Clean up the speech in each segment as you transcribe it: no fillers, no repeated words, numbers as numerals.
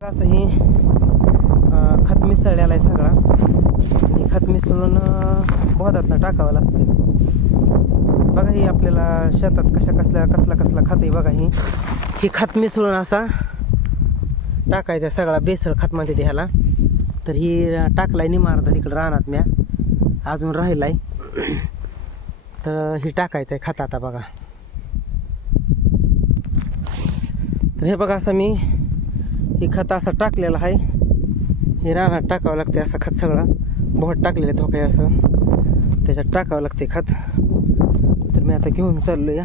असं ही खत मिसळलेला आहे सगळा. ही खत मिसळून बोधातनं टाकावं लागतं. बघा ही आपल्याला शेतात कसला खत आहे बघा. ही खत मिसळून असा टाकायचा सगळा बेसळ खतमध्ये द्यायला. तर ही टाकलाय निमारता तिकडं रानात म्या अजून राहिलाय. तर ही टाकायचं आहे खत आता बघा. तर हे बघा असं मी हे खत असं टाकलेलं आहे. हे रानात टाकावं लागते असं खत सगळं बोट टाकलेलं आहे काही असं त्याच्यात टाकावं लागते खत. तर मी आता घेऊन चाललो या.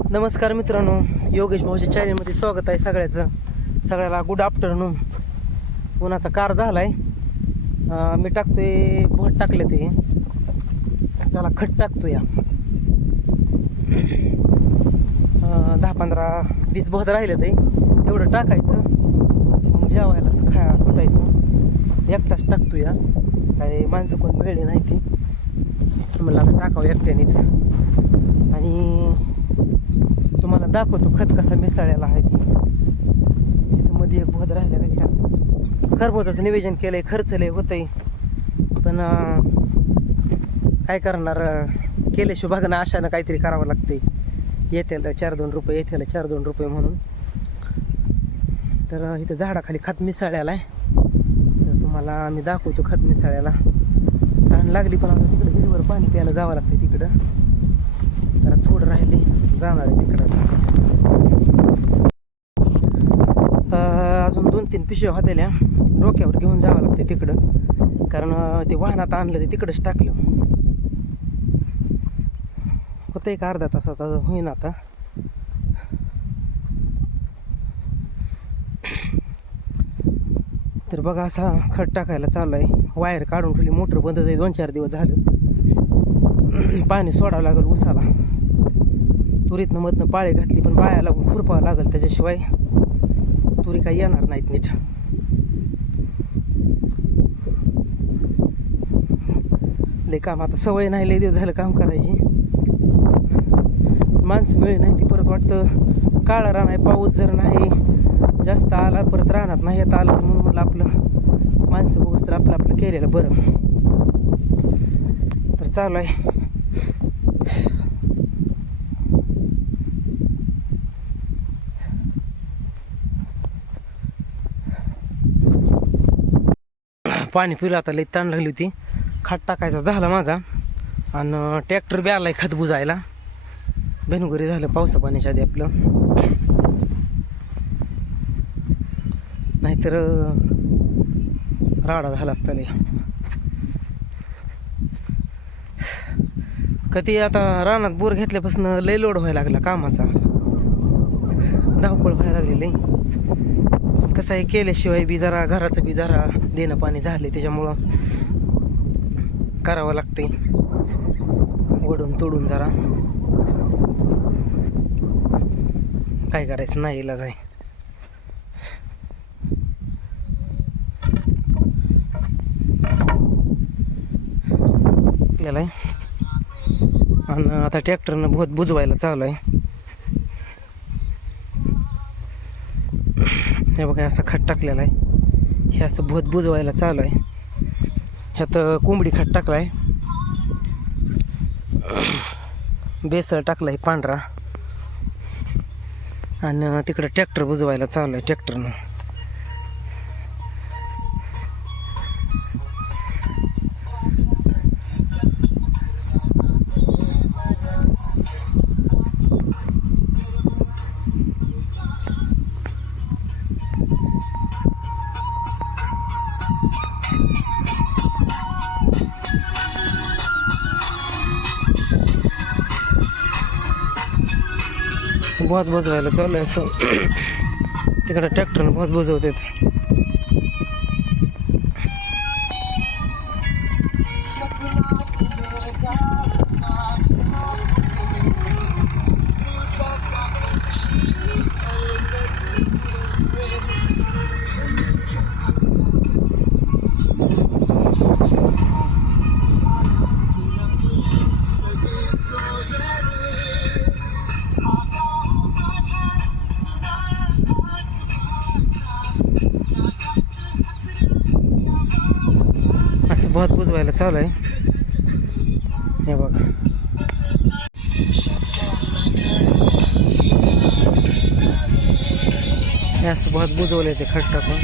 नमस्कार मित्रांनो, योगेश भाऊच्या चॅनलमध्ये स्वागत आहे सगळ्याचं. सगळ्याला गुड आफ्टरनून. उन्हाचा कार झाला आहे. मी टाकतोय बोट टाकले ते त्याला खत टाकतो या. 10-15-20 बोहत राहिले ते तेवढं टाकायचं. मग जेवायला खाया सुटायचं. एकटाच टाकतो या. काय माणसं कोण मिळले नाही ती मला आता टाकावं एकट्यानेच. आणि तुम्हाला दाखवतो खत कसा मिसळलेला आहे. ती इथं मध्ये एक बोहत राहिला का खरबुजाचं नियोजन केलंय. खर्च लय होतंय पण काय करणार, केल्याशिवाय बघा ना अशानं काहीतरी करावं लागतंय. येत्याला 4-2 रुपये येत्याला 4-2 रुपये म्हणून. तर इथं झाडाखाली खत मिसळलेला आहे. तर तुम्हाला आम्ही दाखवतो खत मिसळलेला. तहान लागली पण आता तिकडे विहिरीवर पाणी प्यायला जावं लागतं तिकडं. तर थोडं राहिले जाणार आहे तिकडं. अजून 2-3 पिशव्या होत्याल्या डोक्यावर घेऊन जावं लागते तिकडं. कारण ते वाहनात आणलं ते तिकडंच टाकलं. होतं एक अर्धा तासात होईन आता. तर बघा असा खत टाकायला चालू आहे. वायर काढून ठेवली, मोटर बंद झाली 2-4 दिवस झालं. पाणी सोडावं लागेल उसाला. तुरीतनं मधनं पाळे घातली पण बाया लागून खुरपावं लागेल, त्याच्याशिवाय तुरी काही येणार नाहीत नीट. लय काम आता सवय नाही, लय दिवस झालं काम करायची. माणसं मिळली नाही ती. परत वाटतं काळा रान आहे, पाऊस जर नाही जास्त आला परत रानात नाही येत आलं तर म्हणून म्हटलं आपलं माणसं बघूस तर आपलं केलेलं बरं. तर चालू आहे. पाणी पिलं आता लई ताण लागली होती. खत टाकायचा झाला माझा आणि ट्रॅक्टर बी आलाय खत बुजायला. बेनगुरी झालं पावसा पाण्याच्या आधी आपलं. नाहीतर राडा झाला असता लय. कधी आता रानात बोर घेतल्यापासून लय लोड व्हायला लागला कामाचा. धावपळ व्हायला लागली लय. कसं आहे केल्याशिवाय बी जरा घराचं बी जरा देणं पाणी झाले त्याच्यामुळं करावं लागते वडून तोडून जरा. काय करायचं नाही इलाज आहे. केलाय आणि आता ट्रॅक्टरनं बहुत बुजवायला चालू आहे. हे बघा असं खत टाकलेलं आहे. हे असं बहुत बुजवायला चालू आहे. ह्यात कोंबडी खत टाकलाय, बेसळ टाकलाय पांढरा आणि तिकडं ट्रॅक्टर बुजवायला चालू आहे ट्रॅक्टरनं. बहुत बुजवायला चालू आहे असं. तिकडं ट्रॅक्टरनं बहुत बुजवतात. भात बुजवायला चालू आहे. हे बघा हे असं भात बुजवलंय ते खट टाकून.